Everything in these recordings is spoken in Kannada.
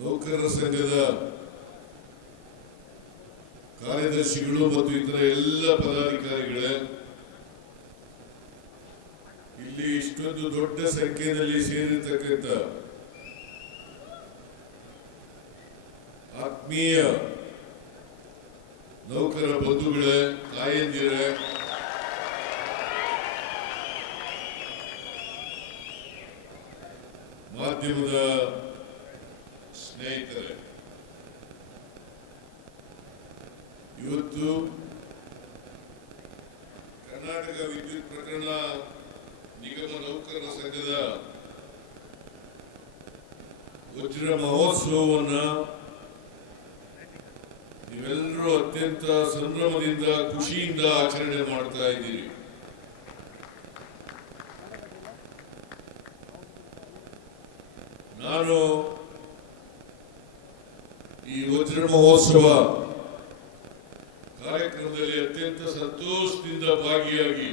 ನೌಕರರ ಸಂಘದ ಕಾರ್ಯದರ್ಶಿಗಳು ಮತ್ತು ಇತರ ಎಲ್ಲ ಪದಾಧಿಕಾರಿಗಳೇ, ಇಲ್ಲಿ ಇಷ್ಟೊಂದು ದೊಡ್ಡ ಸಂಖ್ಯೆಯಲ್ಲಿ ಸೇರಿರ್ತಕ್ಕಂಥ ಆತ್ಮೀಯ ನೌಕರ ಬಂಧುಗಳೇ, ತಾಯಂದಿರೇ, ಮಾಧ್ಯಮದ ಸ್ನೇಹಿತರೆ, ಇವತ್ತು ಕರ್ನಾಟಕ ವಿದ್ಯುತ್ ಪ್ರಕರಣ ನಿಗಮ ನೌಕರರ ಸಂಘದ ವಜ್ರ ಮಹೋತ್ಸವವನ್ನ ನೀವೆಲ್ಲರೂ ಅತ್ಯಂತ ಸಂಭ್ರಮದಿಂದ ಖುಷಿಯಿಂದ ಆಚರಣೆ ಮಾಡ್ತಾ ಇದ್ದೀರಿ. ನಾನು ಈ ವಜ್ರ ಮಹೋತ್ಸವ ಕಾರ್ಯಕ್ರಮದಲ್ಲಿ ಅತ್ಯಂತ ಸಂತೋಷದಿಂದ ಭಾಗಿಯಾಗಿ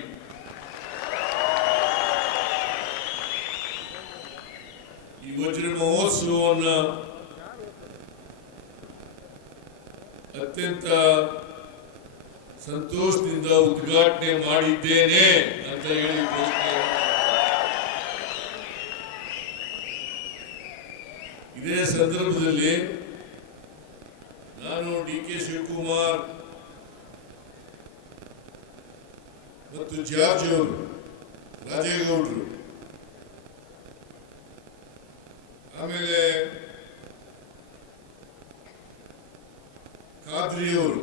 ಈ ವಜ್ರ ಮಹೋತ್ಸವವನ್ನ ಅತ್ಯಂತ ಸಂತೋಷದಿಂದ ಉದ್ಘಾಟನೆ ಮಾಡಿದ್ದೇನೆ ಅಂತ ಹೇಳಿ ಇದೇ ಸಂದರ್ಭದಲ್ಲಿ ನಾನು ಡಿ.ಕೆ. ಶಿವಕುಮಾರ್ ಮತ್ತು ಜಾರ್ಜ್ ಅವರು, ರಾಜೇಗೌಡರು, ಆಮೇಲೆ ಖಾದ್ರಿ ಅವರು,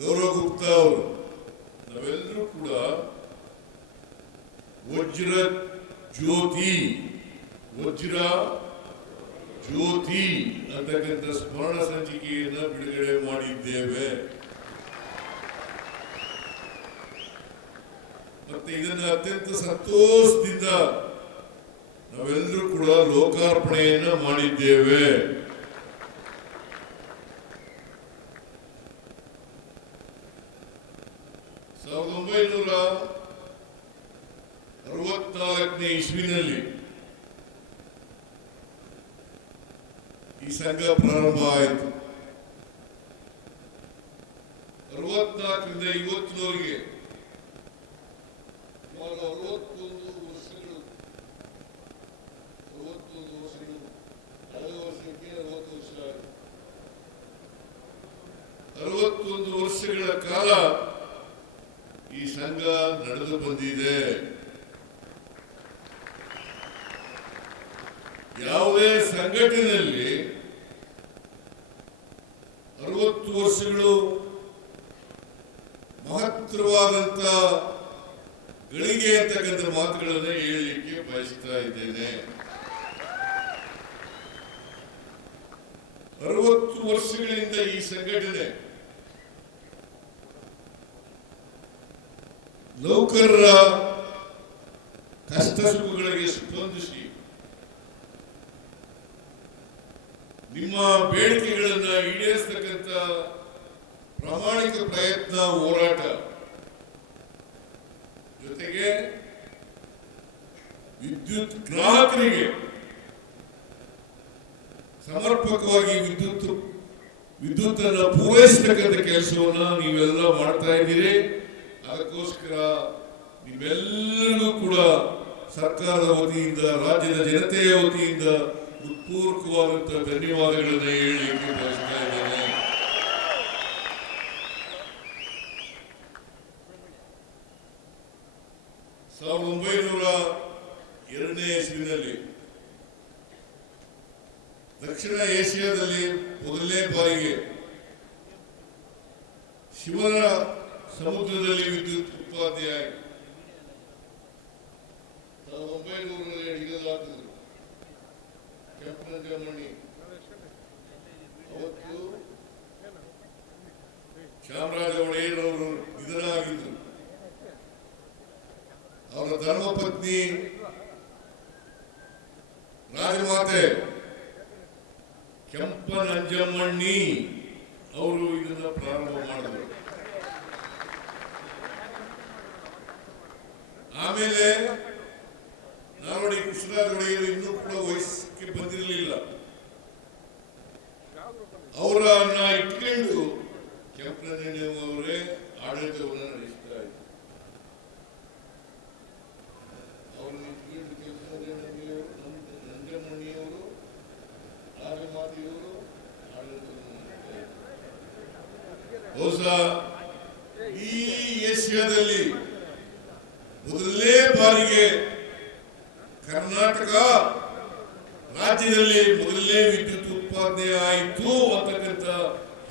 ಗೌರವ್ ಗುಪ್ತಾ ಅವರು, ನಾವೆಲ್ಲರೂ ಕೂಡ ವಜ್ರ ಜ್ಯೋತಿ ಅಂತಕ್ಕಂಥ ಸ್ಮರಣ ಸಂಚಿಕೆಯನ್ನು ಬಿಡುಗಡೆ ಮಾಡಿದ್ದೇವೆ. ಮತ್ತೆ ಇದನ್ನು ಅತ್ಯಂತ ಸಂತೋಷದಿಂದ ನಾವೆಲ್ಲರೂ ಕೂಡ ಲೋಕಾರ್ಪಣೆಯನ್ನು ಮಾಡಿದ್ದೇವೆ. ಸಾವಿರದ 1964ನೇ ಇಸ್ವಿನಲ್ಲಿ ಈ ಸಂಘ ಪ್ರಾರಂಭ ಆಯಿತು. 64ರಿಂದ ಇವತ್ತಿನವರೆಗೆ ಸುಮಾರು 61 ವರ್ಷಗಳು, ಹಲವು ವರ್ಷಕ್ಕೆ 60 ವರ್ಷ, 61 ವರ್ಷಗಳ ಕಾಲ ಈ ಸಂಘ ನಡೆದು ಬಂದಿದೆ. ಯಾವುದೇ ಸಂಘಟನೆಯಲ್ಲಿ 60 ವರ್ಷಗಳು ಮಹತ್ತರವಾದಂತ ಗಳಿಗೆ ಅಂತಕ್ಕಂಥ ಮಾತುಗಳನ್ನು ಹೇಳಲಿಕ್ಕೆ ಬಯಸ್ತಾ ಇದ್ದೇನೆ. 60 ವರ್ಷಗಳಿಂದ ಈ ಸಂಘಟನೆ ನೌಕರರ ಕಷ್ಟ ಸುಖಗಳಿಗೆ ಸ್ಪಂದಿಸಿ ನಿಮ್ಮ ಬೇಡಿಕೆಗಳನ್ನು ಈಡೇರಿಸತಕ್ಕಂಥ ಪ್ರಾಮಾಣಿಕ ಪ್ರಯತ್ನ, ಹೋರಾಟ, ಜೊತೆಗೆ ವಿದ್ಯುತ್ ಗ್ರಾಹಕರಿಗೆ ಸಮರ್ಪಕವಾಗಿ ವಿದ್ಯುತ್ ಅನ್ನು ಪೂರೈಸತಕ್ಕಂಥ ಕೆಲಸವನ್ನ ನೀವೆಲ್ಲ ಮಾಡ್ತಾ ಇದ್ದೀರಿ. ಅದಕ್ಕೋಸ್ಕರ ನೀವೆಲ್ಲರಿಗೂ ಕೂಡ ಸರ್ಕಾರದ ವತಿಯಿಂದ, ರಾಜ್ಯದ ಜನತೆಯ ವತಿಯಿಂದ ಹೃತ್ಪೂರ್ವಕವಾದಂತಹ ಧನ್ಯವಾದಗಳನ್ನು ಹೇಳಲಿಕ್ಕೆ ಬಯಸ್ತಾ ಇದ್ದೇನೆ. ಸಾವಿರದ 1902ನೇ ಇಸ್ವಿನಲ್ಲಿ ದಕ್ಷಿಣ ಏಷ್ಯಾದಲ್ಲಿ ಮೊದಲನೇ ಬಾರಿಗೆ ಶಿವನ ಸಮುದ್ರದಲ್ಲಿ ವಿದ್ಯುತ್ ಉತ್ಪಾದನೆ ಆಯಿತು. 1900ರಲ್ಲಿ ಹಿಡಿಯಲಾಗುತ್ತದೆ. ಕೆಂಪನಜಮ್ಮಣ್ಣಿ ಅವತ್ತು ಚಾಮರಾಜ ಒಡೆಯರ್ ಅವರು ನಿಧನ ಆಗಿದ್ದರು. ಅವರ ಧರ್ಮಪತ್ನಿ ರಾಜಮಾತೆ ಕೆಂಪನಂಜಮ್ಮಣ್ಣಿ ಅವರು ಇದನ್ನ ಪ್ರಾರಂಭ ಮಾಡಿದರು. ಆಮೇಲೆ ನಾಲ್ವಡಿ ಕೃಷ್ಣರಾಜ ಒಡೆಯರು ಇನ್ನೂ ಕೂಡ ವಯಸ್ಸಿಗೆ ಬಂದಿರಲಿಲ್ಲ. ಅವರನ್ನ ಇಟ್ಕೊಂಡು ಕೆಂಪನಹಳ್ಳಿ ಆಡಳಿತವನ್ನು ನಡೆಸ್ತಾ ಇದ್ರು. ಅವ್ರನ್ನ ಇಟ್ಕೊಂಡು ಕೆಂಪನಹಳ್ಳಿಯವರು, ನಂಜನಮಣಿಯವರು, ರಾಜಮಾತೆಯವರು ಆಡಳಿತವನ್ನು ನಡೆಸ್ತಾ ಇದ್ರು. ಬಹುಶಃ ಈ ಏಷ್ಯಾದಲ್ಲಿ ಮೊದಲನೇ ಬಾರಿಗೆ ಕರ್ನಾಟಕ ರಾಜ್ಯದಲ್ಲಿ ಮೊದಲನೇ ವಿದ್ಯುತ್ ಉತ್ಪಾದನೆ ಆಯಿತು ಅಂತಕ್ಕಂಥ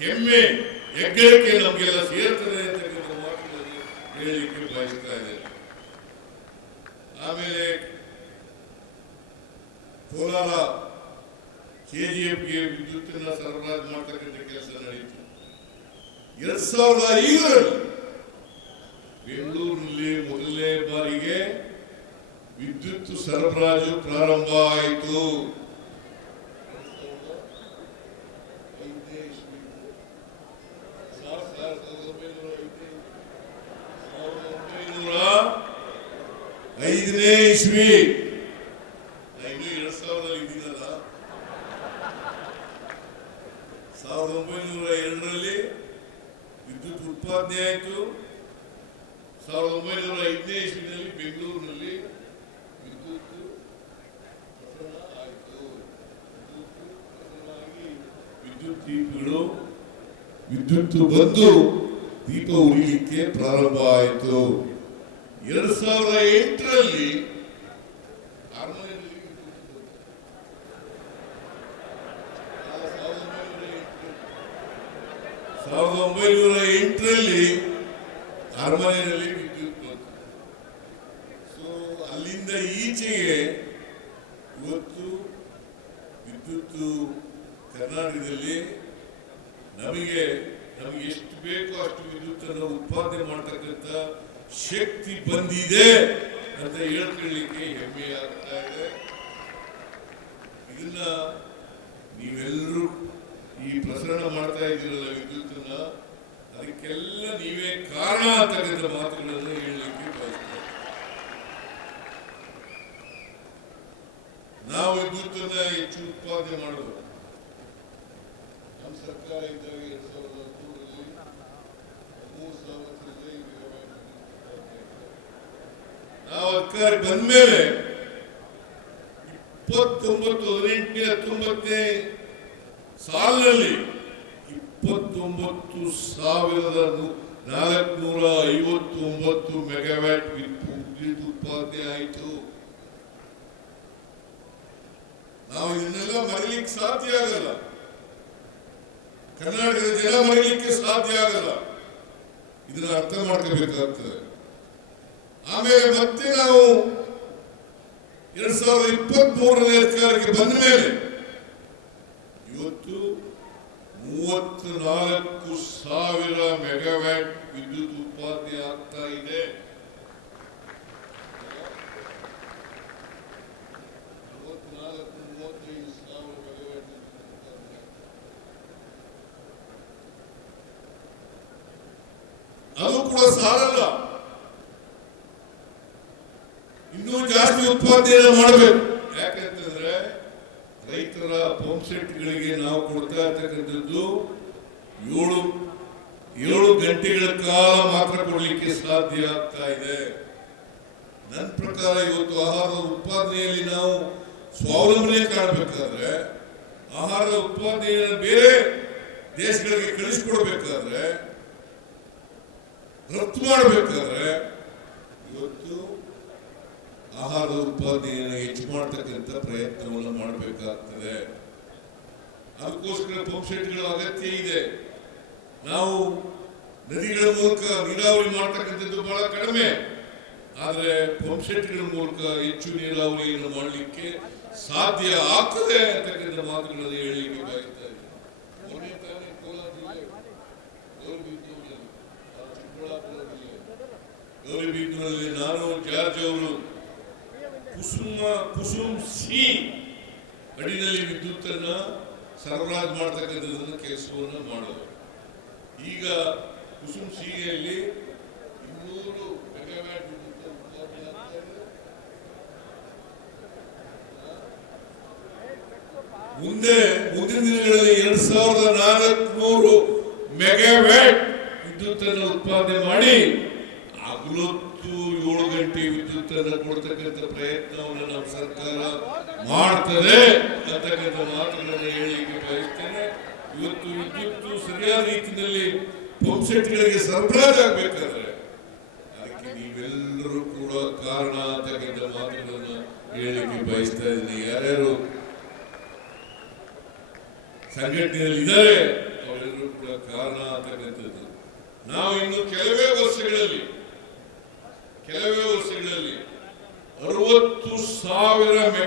ಹೆಮ್ಮೆ ಹೆಗ್ಗಳಿಕೆ ನಮಗೆಲ್ಲ ಸೇರ್ತದೆ ಅಂತಕ್ಕಂಥ ಮಾತುಗಳನ್ನು ಹೇಳಲಿಕ್ಕೆ ಬಯಸ್ತಾ ಇದೆ. ಆಮೇಲೆ ಕೋಲಾರ ಕೆಜಿಎಫ್ಗೆ ವಿದ್ಯುತ್ತನ್ನು ಸರಬರಾಜು ಮಾಡ್ತಕ್ಕಂಥ ಕೆಲಸ ನಡೆಯಿತು. 2005ರಲ್ಲಿ ಬೆಂಗಳೂರಿನಲ್ಲಿ ಮೊದಲನೇ ಬಾರಿಗೆ ವಿದ್ಯುತ್ ಸರಬರಾಜು ಪ್ರಾರಂಭ ಆಯಿತು. 1905ನೇ ಇಸ್ವಿ. 2000 ಇದ್ದೀನಲ್ಲ, 1902ರಲ್ಲಿ ವಿದ್ಯುತ್ ಉತ್ಪಾದನೆ ಆಯಿತು. 1905ನೇ ಇಸ್ವಿನಲ್ಲಿ ಬೆಂಗಳೂರಿನಲ್ಲಿ ವಿದ್ಯುತ್ ಪ್ರಸರಣ ಆಯಿತು. ವಿದ್ಯುತ್ ದೀಪಗಳು ವಿದ್ಯುತ್ ಬಂದು ದೀಪ ಉರಿಲಿಕ್ಕೆ ಪ್ರಾರಂಭ ಆಯಿತು. 2008ರಲ್ಲಿ 1908ರಲ್ಲಿ ಅರಮನೆಯಲ್ಲಿ ವಿದ್ಯುತ್ ಬಂತು. ಸೊ ಅಲ್ಲಿಂದ ಈಚೆಗೆ ಇವತ್ತು ವಿದ್ಯುತ್ ಕರ್ನಾಟಕದಲ್ಲಿ ನಮಗೆ ಎಷ್ಟು ಬೇಕೋ ಅಷ್ಟು ವಿದ್ಯುತ್ ಅನ್ನು ಉತ್ಪಾದನೆ ಮಾಡತಕ್ಕಂಥ ಶಕ್ತಿ ಬಂದಿದೆ ಅಂತ ಹೇಳ್ಕೊಳ್ಳಿಕ್ಕೆ ಹೆಮ್ಮೆ ಆಗ್ತಾ ಇದೆ. ಇದನ್ನ ನೀವೆಲ್ಲರೂ ಈ ಪ್ರಸರಣ ಮಾಡ್ತಾ ಇದ್ದೀರಲ್ಲ ವಿದ್ಯುತ್ತನ್ನ, ಅದಕ್ಕೆಲ್ಲ ನೀವೇ ಕಾರಣ ಅಂತಕ್ಕಂಥ ಮಾತುಗಳನ್ನು ಹೇಳಲಿಕ್ಕೆ ಬಯಸ್ತೇವೆ. ನಾವು ವಿದ್ಯುತ್ತನ್ನ ಹೆಚ್ಚು ಉತ್ಪಾದನೆ ಮಾಡೋದು ನಮ್ಮ ಸರ್ಕಾರ ಇದ್ದಾಗ 2003ರಲ್ಲಿ 3,000 ನಾವು ಅಧಿಕಾರ ಬಂದ ಮೇಲೆ 1918-19 ಸಾಲಿನಲ್ಲಿ 29,459 ಮೆಗಾವ್ಯಾಟ್ ವಿದ್ಯುತ್ ಉತ್ಪಾದನೆ ಆಯಿತು. ನಾವು ಇದನ್ನೆಲ್ಲ ಮರೀಲಿಕ್ಕೆ ಸಾಧ್ಯ ಆಗಲ್ಲ, ಕರ್ನಾಟಕದ ಜನ ಮರೀಲಿಕ್ಕೆ ಸಾಧ್ಯ ಆಗಲ್ಲ. ಇದನ್ನ ಅರ್ಥ ಮಾಡ್ಕೋಬೇಕಾಗ್ತದೆ. ಆಮೇಲೆ ಮತ್ತೆ ನಾವು 2023ನೇ ಅಧಿಕಾರಕ್ಕೆ ಬಂದ ಮೇಲೆ ಇವತ್ತು 34,000 ಮೆಗಾವ್ಯಾಟ್ ವಿದ್ಯುತ್ ಉತ್ಪಾದನೆ ಆಗ್ತಾ ಇದೆ. 34,000-35,000 ಮೆಗಾವ್ಯಾಟ್ ಅದು ಕೂಡ ಸಾಲಲ್ಲ, ಇನ್ನೂ ಜಾಸ್ತಿ ಉತ್ಪಾದನೆ ಮಾಡಬೇಕು. ಯಾಕಂತಂದ್ರೆ ರೈತರ ಪಂಪ್ ಸೆಟ್ಗಳಿಗೆ ನಾವು ಕೊಡ್ತಾ ಇರ್ತಕ್ಕಂಥದ್ದು 7 ಗಂಟೆಗಳ ಕಾಲ ಮಾತ್ರ ಕೊಡಲಿಕ್ಕೆ ಸಾಧ್ಯ ಆಗ್ತಾ ಇದೆ. ನನ್ನ ಪ್ರಕಾರ ಇವತ್ತು ಆಹಾರದ ಉತ್ಪಾದನೆಯಲ್ಲಿ ನಾವು ಸ್ವಾವಲಂಬನೆ ಕಾಣಬೇಕಾದ್ರೆ, ಆಹಾರದ ಉತ್ಪಾದನೆಯನ್ನು ಬೇರೆ ದೇಶಗಳಿಗೆ ಕಳಿಸಿಕೊಡ್ಬೇಕಾದ್ರೆ, ರಫ್ತು ಮಾಡಬೇಕಾದ್ರೆ ಇವತ್ತು ಆಹಾರ ಉತ್ಪಾದನೆಯನ್ನು ಹೆಚ್ಚು ಮಾಡತಕ್ಕಂಥ ಪ್ರಯತ್ನವನ್ನು ಮಾಡಬೇಕಾಗ್ತದೆ. ಅದಕ್ಕೋಸ್ಕರ ಪಂಪ್ ಸೆಟ್ಗಳ ಅಗತ್ಯ ಇದೆ. ನಾವು ನದಿಗಳ ಮೂಲಕ ನೀರಾವರಿ ಮಾಡತಕ್ಕಂಥದ್ದು ಬಹಳ ಕಡಿಮೆ, ಆದರೆ ಪಂಪ್ ಸೆಟ್ಗಳ ಮೂಲಕ ಹೆಚ್ಚು ನೀರಾವರಿಯನ್ನು ಮಾಡಲಿಕ್ಕೆ ಸಾಧ್ಯ ಆಗ್ತದೆ ಅಂತಕ್ಕಂಥ ಮಾತುಗಳನ್ನು ಹೇಳಲಿಕ್ಕೆ ಬಯಸ್ತಾ ಇದ್ದೀನಿ. ಮೊನ್ನೆ ತಾನೇ ಕೋಲಾರ ಜಿಲ್ಲೆ ಗೌರಿಬಿದನೂರಿನಲ್ಲಿ ನಾನು ಜಾರ್ಜ್ ಅವರು ಕುಸುಮ್ ಸಿ ಅಡಿನಲ್ಲಿ ವಿದ್ಯುತ್ ಅನ್ನ ಸರಬರಾಜು ಮಾಡತಕ್ಕಂಥದನ್ನ ಕೆಲಸವನ್ನು ಮಾಡೋದು. ಈಗ ಕುಸುಮ್ ಸಿಯಲ್ಲಿ 200 ಮೆಗಾವ್ಯಾಟ್ ವಿದ್ಯುತ್ ಉತ್ಪಾದನೆ ಆಗ್ತಾ ಇದೆ. ಮುಂದಿನ ದಿನಗಳಲ್ಲಿ 2400 ಮೆಗಾವ್ಯಾಟ್ ವಿದ್ಯುತ್ ಅನ್ನು ಉತ್ಪಾದನೆ ಮಾಡಿ ಹಗಲೊತ್ತು 7 ಗಂಟೆ ವಿದ್ಯುತ್ ಅನ್ನು ಕೊಡ್ತಕ್ಕಂಥ ಪ್ರಯತ್ನವನ್ನು ನಮ್ಮ ಸರ್ಕಾರ ಮಾಡ್ತದೆ ಅಂತಕ್ಕಂಥ ಮಾತುಗಳನ್ನು ಹೇಳಲಿಕ್ಕೆ ಬಯಸ್ತೇನೆ. ಇವತ್ತು ವಿದ್ಯುತ್ ಸರಿಯಾದ ರೀತಿಯಲ್ಲಿ ಪಂಪ್ ಸೆಟ್ಗಳಿಗೆ ಸರಬರಾಜು ಆಗ್ಬೇಕಾದ್ರೆ ಅದಕ್ಕೆ ನೀವೆಲ್ಲರೂ ಕೂಡ ಕಾರಣ ಅಂತಕ್ಕಂಥ ಮಾತುಗಳನ್ನು ಹೇಳಲಿಕ್ಕೆ ಬಯಸ್ತಾ ಇದ್ದೀನಿ. ಯಾರ್ಯಾರು ಸಂಘಟನೆಯಲ್ಲಿ ಇದ್ದಾರೆ ಅವರೆಲ್ಲರೂ ಕೂಡ ಕಾರಣ ಅಂತಕ್ಕಂಥದ್ದು. ನಾವು ಇನ್ನು ಕೆಲವೇ ವರ್ಷಗಳಲ್ಲಿ 60,000